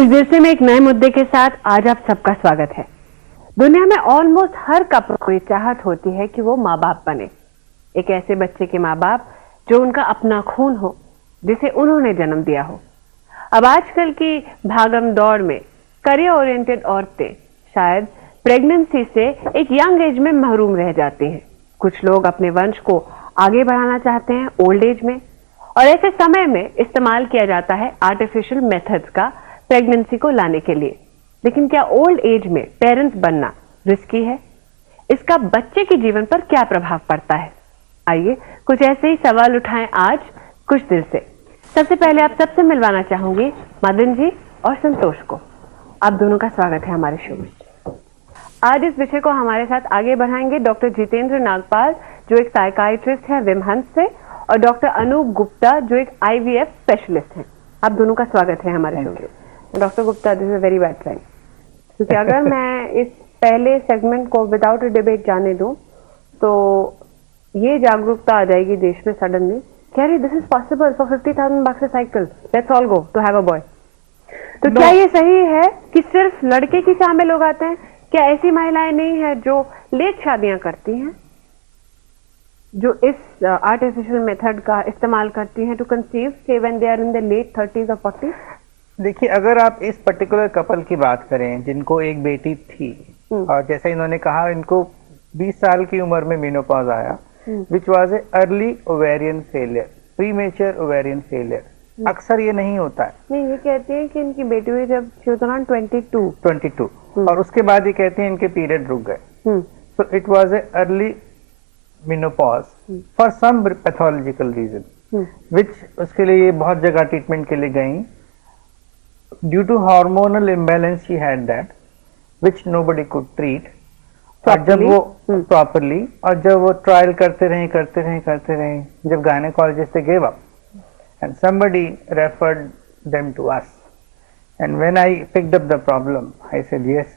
कुछ देर से मैं एक नए मुद्दे के साथ आज आप सबका स्वागत है। दुनिया में ऑलमोस्ट हर कपल को ये चाहत होती है कि वो माँ बाप बने, एक ऐसे बच्चे के माँ बाप जो उनका अपना खून हो, जिसे उन्होंने जन्म दिया हो। अब आजकल की भागम दौड़ में करियर ओरिएंटेड औरतें शायद प्रेगनेंसी से एक यंग एज में महरूम रह जाती हैं। कुछ लोग अपने वंश को आगे बढ़ाना चाहते हैं ओल्ड एज में, और ऐसे समय में इस्तेमाल किया जाता है आर्टिफिशियल मेथड्स का प्रेगनेंसी को लाने के लिए। लेकिन क्या ओल्ड एज में पेरेंट्स बनना रिस्की है? इसका बच्चे के जीवन पर क्या प्रभाव पड़ता है? आइए कुछ ऐसे ही सवाल उठाएं आज कुछ दिल से। सबसे पहले आप सबसे मिलवाना चाहूंगी मदन जी और संतोष को। आप दोनों का स्वागत है हमारे शो में। आज इस विषय को हमारे साथ आगे बढ़ाएंगे डॉक्टर जितेंद्र नागपाल, जो एक साइकाइट्रिस्ट है विमहंस से, और डॉक्टर अनूप गुप्ता, जो एक IVF स्पेशलिस्ट हैं। आप दोनों का स्वागत है हमारे शो में। Doctor Gupta, this is a very bad time, क्योंकि अगर मैं इस पहले सेगमेंट को विदाउट अ डिबेट जाने दूं तो ये जागरूकता आ जाएगी देश में सडनली, क्या this is possible for 50,000 bucks a cycle, let's all go to have a boy. तो क्या ये सही है कि सिर्फ लड़के की चाह में लोग आते हैं? क्या ऐसी महिलाएं नहीं है जो लेट शादियां करती हैं, जो इस आर्टिफिशियल मेथड का इस्तेमाल करती हैं टू कंसीव से when they are in the late 30s और 40s? देखिए, अगर आप इस पर्टिकुलर कपल की बात करें जिनको एक बेटी थी और जैसा इन्होंने कहा इनको 20 साल की उम्र में मेनोपॉज आया, which was a early ovarian failure, premature ovarian failure. अक्सर ये नहीं होता है। नहीं, ये कहती है कि इनकी बेटी हुई जब she was around 22 और उसके बाद ये कहते हैं इनके पीरियड रुक गए। So it was a early menopause for some pathological reason, which उसके लिए ये बहुत जगह ट्रीटमेंट के लिए गई। Due to hormonal imbalance she had that which nobody could treat. और जब वो प्रॉपरली, और जब वो ट्रायल करते रहे, जब गायनेकोलॉजिस्ट से give up and somebody referred them to us, and when I picked up the problem I said yes,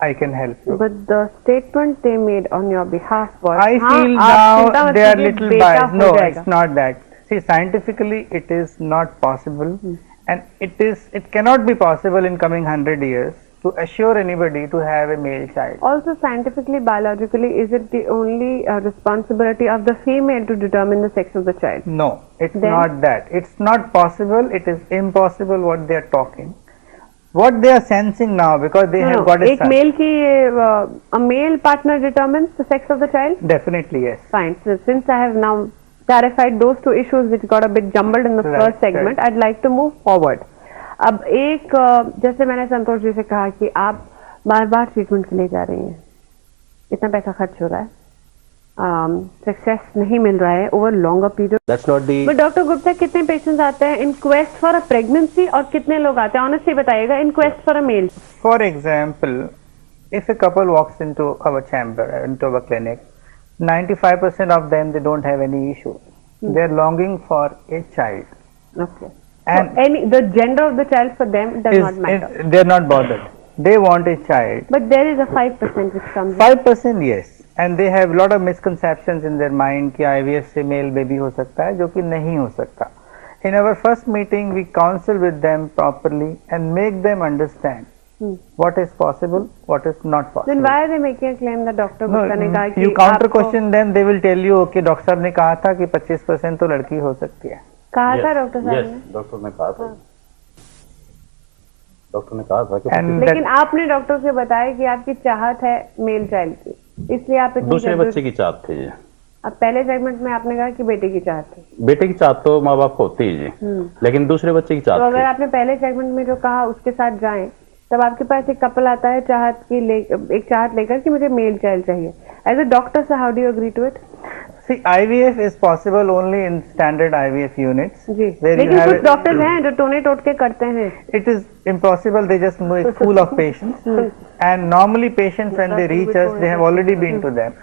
I can help you. But the statement they made on your behalf was, I feel now they are little biased. No, it's not that. See, scientifically it is not possible, and it cannot be possible in coming 100 years to assure anybody to have a male child. Also, scientifically, biologically, is it the only responsibility of the female to determine the sex of the child? No, it's not that. It's not possible. It is impossible what they are talking. What they are sensing now, because they have got a son. male ki, a male partner determines the sex of the child? Definitely, yes. Fine. So, since I have now clarified those two issues which got a bit jumbled in the first segment, I'd like to move forward. अब एक, जैसे मैंने संतोष जी से कहा कि आप बार बार treatment के लिए जा रही हैं, इतना पैसा खर्च हो रहा है, सक्सेस नहीं मिल रहा है over longer period. That's not the... but doctor Gupta, कितने पेशेंट्स आते हैं in quest for a pregnancy और कितने लोग आते हैं ऑनेस्टली बताइएगा in quest for a male? For example, if a couple walks into our chamber, into our clinic, 95% of them they don't have any issue. They are longing for a child. Okay. And so the gender of the child for them does not matter. They are not bothered. They want a child. But there is a 5% which comes. 5%, yes. And they have lot of misconceptions in their mind कि IVF से male baby हो सकता है, जो कि नहीं हो सकता. In our first meeting, we counsel with them properly and make them understand what is possible, what is not possible. Then why are they making a claim that Dr. Gupta ने कहा कि you counter question them, they will tell you, okay, doctor साहब ने कहा था कि 25% तो लड़की हो सकती है। कहा था डॉक्टर साहब ने? डॉक्टर ने कहा था, डॉक्टर ने कहा था कि लेकिन आपने डॉक्टर से बताया कि आपकी चाहत है मेल चाइल्ड की, इसलिए आप दूसरे बच्चे की चाहत थी जी। अब पहले सेगमेंट में आपने कहा कि बेटे की चाहत थी। बेटे की चाहत तो माँ बाप को होती है जी, लेकिन दूसरे बच्चे की चाहत तो अगर थी। आपने पहले सेगमेंट में जो कहा उसके साथ जाएं, तब आपके पास एक कपल आता है एक चाहत लेकर कि मुझे मेल चाइल्ड चाहिए। As a doctor sir, how do you agree to it? See, IVF is possible only in standard IVF units. जी, लेकिन कुछ डॉक्टर्स हैं जो टोने टोटके करते हैं। It is impossible. They just make full of patients, and normally patients when they reach us, they have already been to them.